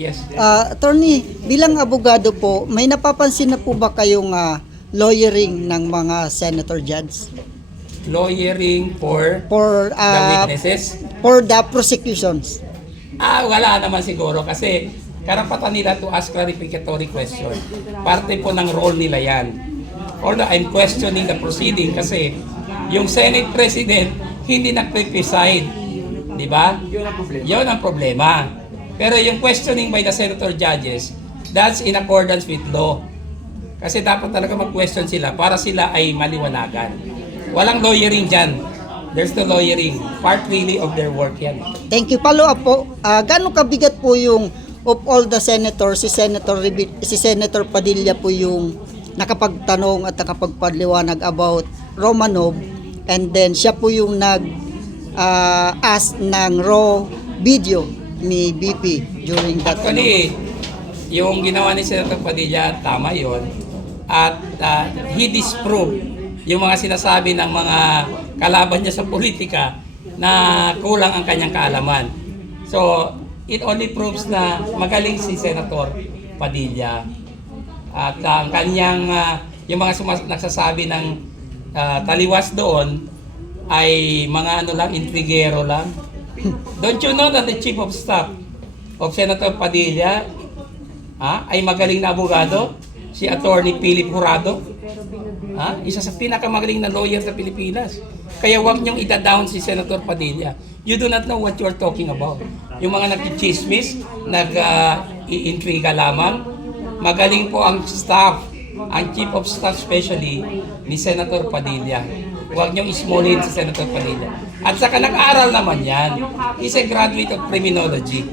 Yes. Attorney, bilang abogado po, may napapansin na po ba kayong lawyering ng mga senator judge Lawyering for for the witnesses? for the prosecutions? Wala naman siguro kasi karapatan nila to ask clarificatory question. Parte po ng role nila yan. Although I'm questioning the proceeding kasi yung Senate President hindi nagpe-preside. Di ba? Yun ang problema. Pero yung questioning by the senator judges, that's in accordance with law. Kasi dapat talaga mag-question sila para sila ay maliwanagan. Walang lawyering dyan. There's no lawyering. Part really of their work yan. Thank you. Follow up po. Gaano kabigat po yung of all the senators, si Senator Padilla po yung nakapagtanong at nakapagpaliwanag about Romanov, and then siya po yung nag-ask ng raw video ni BP during that. Actually, yung ginawa ni Senator Padilla, tama yon. At he disproved yung mga sinasabi ng mga kalaban niya sa politika na kulang ang kanyang kaalaman. So, it only proves na magaling si Senator Padilla. At ang kanyang, yung mga nagsasabi ng taliwas doon ay mga ano lang, intrigero lang. Don't you know that the Chief of Staff of Senator Padilla ay magaling na abogado? Si Attorney Philip Jurado. Isa sa pinakamagaling na lawyer sa Pilipinas. Kaya huwag niyong ida-down si Senator Padilla. You do not know what you are talking about. Yung mga nag-chismis, nag-intriga lamang. Magaling po ang staff, ang Chief of Staff especially ni Senator Padilla. Huwag niyong ismolin si Senator Padilla. At saka nag-aaral naman yan. He's a graduate of criminology.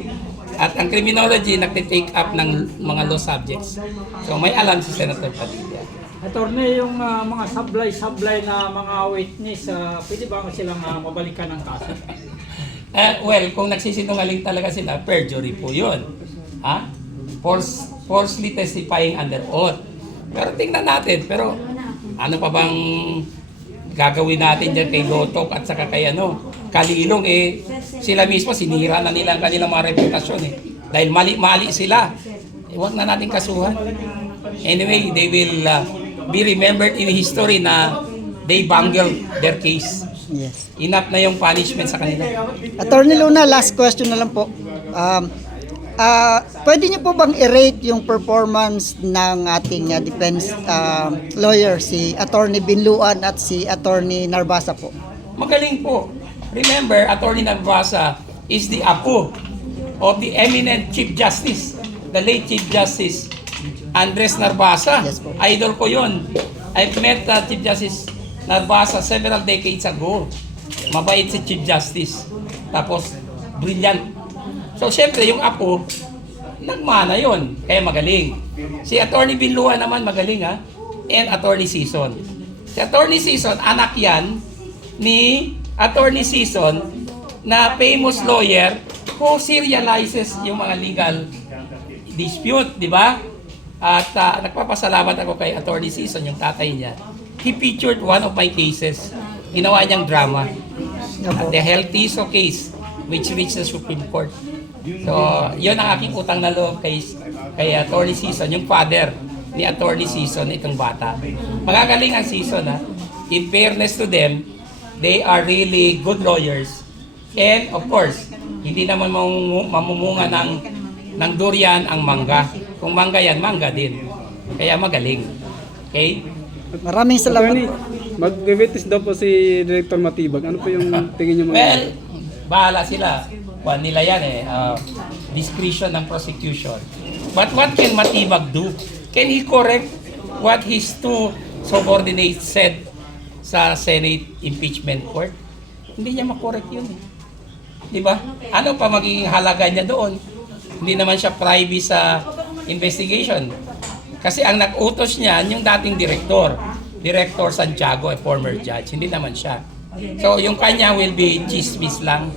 At ang criminology nagte-take up ng mga law subjects. So may alam si Senator Padilla. Attorney, yung mga sablay na mga witness, pwede ba silang mabalikan ng kaso? Well, kung nagsisinungaling talaga sila, perjury po yun. Falsely testifying under oath. Pero tingnan natin, pero ano pa bang gagawin natin dyan kay Gotok at saka kay Kalilong, sila mismo sinira na nila ang kanilang mga reputasyon dahil mali sila. Huwag na natin kasuhan. Anyway, they will be remembered in history na they bungled their case. Yes. Enough na yung punishment sa kanila. Attorney Luna, last question na lang po. Pwede niyo po bang i-rate yung performance ng ating defense lawyer, si Attorney Binluan at si Attorney Narbasa po? Magaling po. Remember, Attorney Narbasa is the apo of the eminent Chief Justice, the late Chief Justice Andres Narbasa. Yes po. Idol ko yun. I've met Chief Justice Narbasa several decades ago. Mabait si Chief Justice. Tapos, brilliant. So, syempre, yung apo, nagmana yun. Kaya magaling. Si Attorney Binluan naman magaling and Attorney Season. Si Attorney Season, anak yan ni Attorney Season na famous lawyer who serializes yung mga legal dispute, di ba? At nagpapasalamat ako kay Attorney Season, yung tatay niya. He featured one of my cases. Ginawa niyang drama. The Heltiso case, which reached the Supreme Court. So, yun ang aking utang na loob kay Attorney Season, yung father ni Attorney Season, itong bata. Magagaling ang Season, In fairness to them, they are really good lawyers. And of course, hindi naman mamumunga ng durian ang mangga. Kung mangga yan, mangga din. Kaya magaling. Okay? Maraming salamat. Attorney, mag-witness daw po si Director Matibag. Ano po yung tingin niyo mga... Well, bahala sila. Kuhan nila yan discretion ng prosecution. But what can Matibag do? Can he correct what his two subordinates said sa Senate impeachment court? Hindi niya makorek yun Di ba? Ano pa magiging halaga niya doon? Hindi naman siya privy sa investigation. Kasi ang nag-utos niya, yung dating Director Santiago, a former judge. Hindi naman siya. So, yung kanya will be chismis lang.